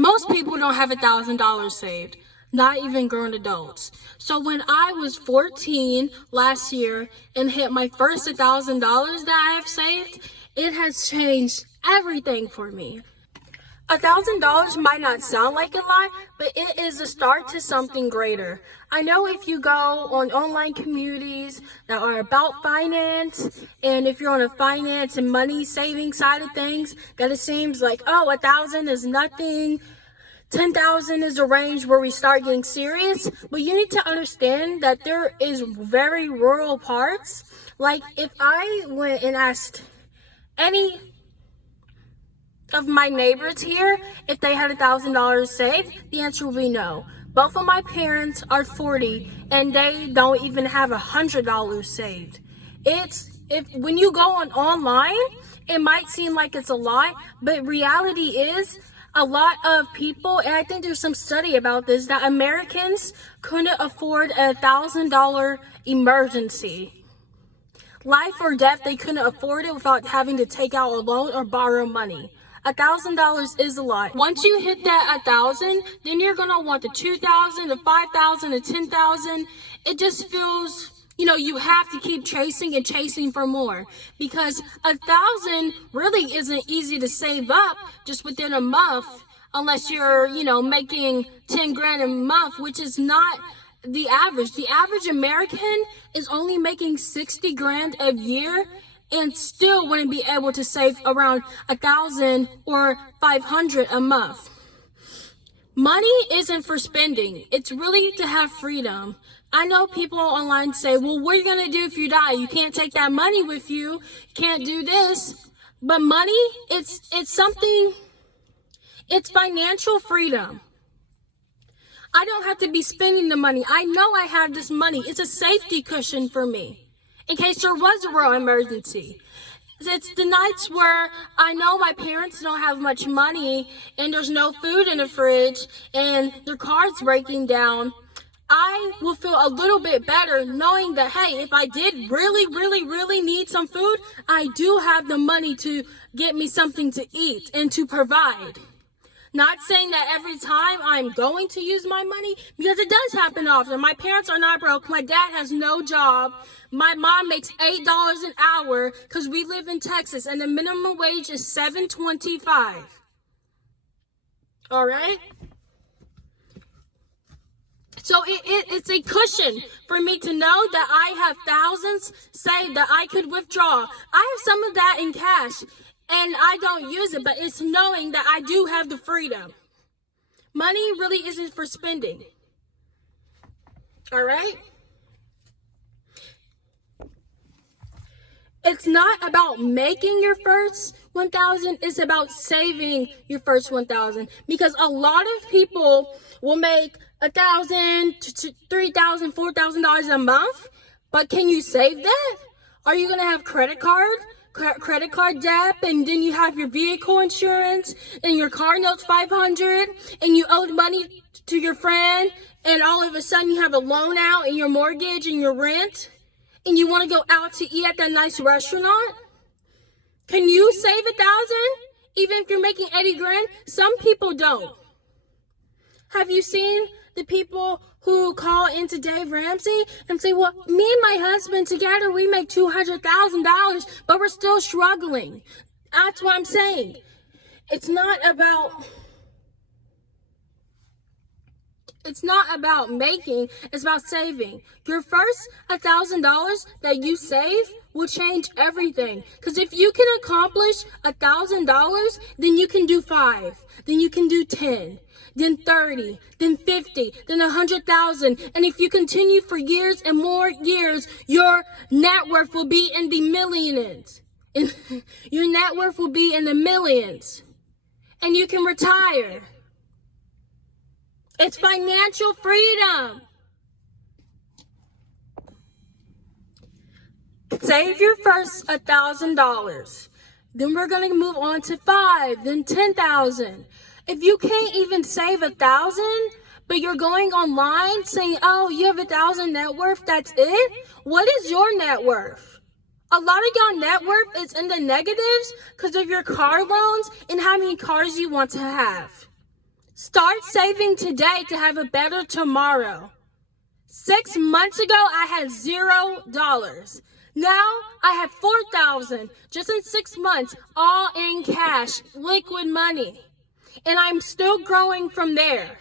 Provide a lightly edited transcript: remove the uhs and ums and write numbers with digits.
Most people don't have $1,000 saved, not even grown adults. So when I was 14 last year and hit my first $1,000 that I have saved, it has changed everything for me. $1,000 might not sound like a lot, but it is a start to something greater. I know if you go on online communities that are about finance, and if you're on a finance and money saving side of things, that it seems like, oh, 1,000 is nothing. 10,000 is a range where we start getting serious, but you need to understand that there is very rural parts. Like if I went and asked any of my neighbors here if they had $1,000 saved, the answer will be no. Both of my parents are 40 and they don't even have $100 saved. When you go online, it might seem like it's a lot, but reality is a lot of people, and I think there's some study about this, that Americans couldn't afford a $1,000 emergency. Life or death, they couldn't afford it without having to take out a loan or borrow money. $1,000 is a lot. Once you hit that 1,000, then you're gonna want the 2,000, the 5,000, the 10,000. It just feels, you have to keep chasing and chasing for more, because 1,000 really isn't easy to save up just within a month, unless you're, making 10 grand a month, which is not the average. The average American is only making 60 grand a year and still wouldn't be able to save around 1,000 or 500 a month. Money isn't for spending. It's really to have freedom. I know people online say, well, what are you going to do if you die? You can't take that money with you. You can't do this. But money, it's something, it's financial freedom. I don't have to be spending the money. I know I have this money. It's a safety cushion for me in case there was a real emergency. It's the nights where I know my parents don't have much money and there's no food in the fridge and their car's breaking down. I will feel a little bit better knowing that, hey, if I did really, really, really need some food, I do have the money to get me something to eat and to provide. Not saying that every time I'm going to use my money, because it does happen often. My parents are not broke. My dad has no job. My mom makes $8 an hour because we live in Texas and the minimum wage is $7.25. All right? So it's a cushion for me to know that I have thousands saved that I could withdraw. I have some of that in cash and I don't use it, but it's knowing that I do have the freedom. Money really isn't for spending. All right? It's not about making your first 1,000, it's about saving your first 1,000, because a lot of people will make $1,000 to $3,000, $4,000 a month, but can you save that? Are you gonna have credit card debt, and then you have your vehicle insurance, and your car note's $500, and you owed money to your friend, and all of a sudden you have a loan out, and your mortgage, and your rent, and you want to go out to eat at that nice restaurant? Can you save 1,000, even if you're making 80 grand? Some people don't. Have you seen the people who call into Dave Ramsey and say, well, me and my husband together, we make $200,000, but we're still struggling? That's what I'm saying. It's not about making, it's about saving. Your first $1,000 that you save will change everything. Because if you can accomplish $1,000, then you can do 5, then you can do 10. Then 30, then 50, then 100,000. And if you continue for years and more years, your net worth will be in the millions. Your net worth will be in the millions. And you can retire. It's financial freedom. Save your first $1,000. Then we're going to move on to 5, then 10,000. If you can't even save 1,000, but you're going online saying, oh, you have 1,000 net worth, that's it? What is your net worth? A lot of y'all net worth is in the negatives because of your car loans and how many cars you want to have. Start saving today to have a better tomorrow. 6 months ago, I had $0. Now I have $4,000 just in 6 months, all in cash, liquid money. And I'm still growing from there.